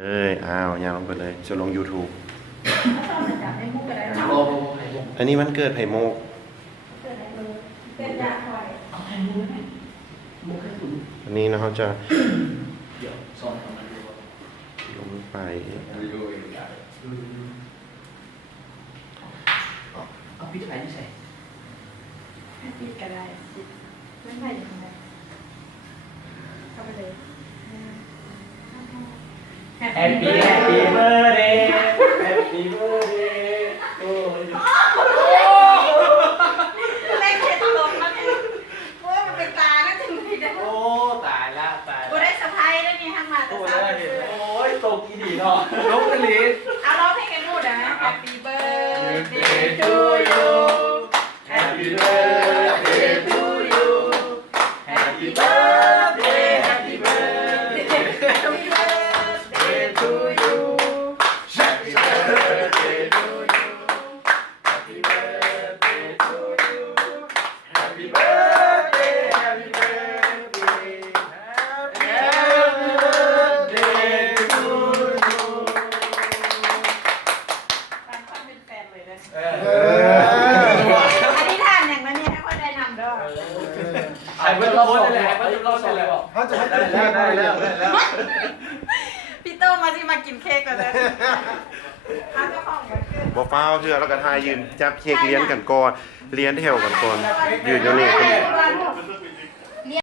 เอ้ยอ้าวยางลงไปเลยจะลง YouTube อันนี้มันเกิดไผ่โมกอันนี้นะเขาจะลงไปเอาพี่ไทยที่ใส่ปิดก็ได้ไม่ใช่ยังไงเข้าไปเลย Happy birthday Happy birthday โอ้ย เล่นเข็ดลงมันเพราะว่ามันเป็นตาก็ถึงผิดนะ โอ้ตายละตาย กูได้สะพายได้นี่ทั้งมาแต่ โอ้ สาวย เห็นโอ้ยตกอีดีเนาะลงทะเล เอาร้องเพลงกันพูดนะ Happy birthday to you Happy birthday to you Happy birthday Happy birthday Happy birthday to you Happy birthday to you Happy birthday to you Happy birthday Happy birthday Happy birthday to you ตามความเป็นแฟนเลยนะ เออ อันนี้ทานอย่างนั้นเนี่ยค่อยได้นำด้วย ไอ้เพื่อนเราคนเลยไอ้เพื่อนเราคนเลยบอก เขาจะให้ได้แล้ว พี่โต้มาที่มากินเค้กก่อนเลยเอาเจ้าของมาขึ้น บ่ฟ้าวเถื่อแล้วก็ทายยืนจับเค้กเลี้ยนกันก่อนเลี้ยนแถวกันก่อนยืนอยู่นี่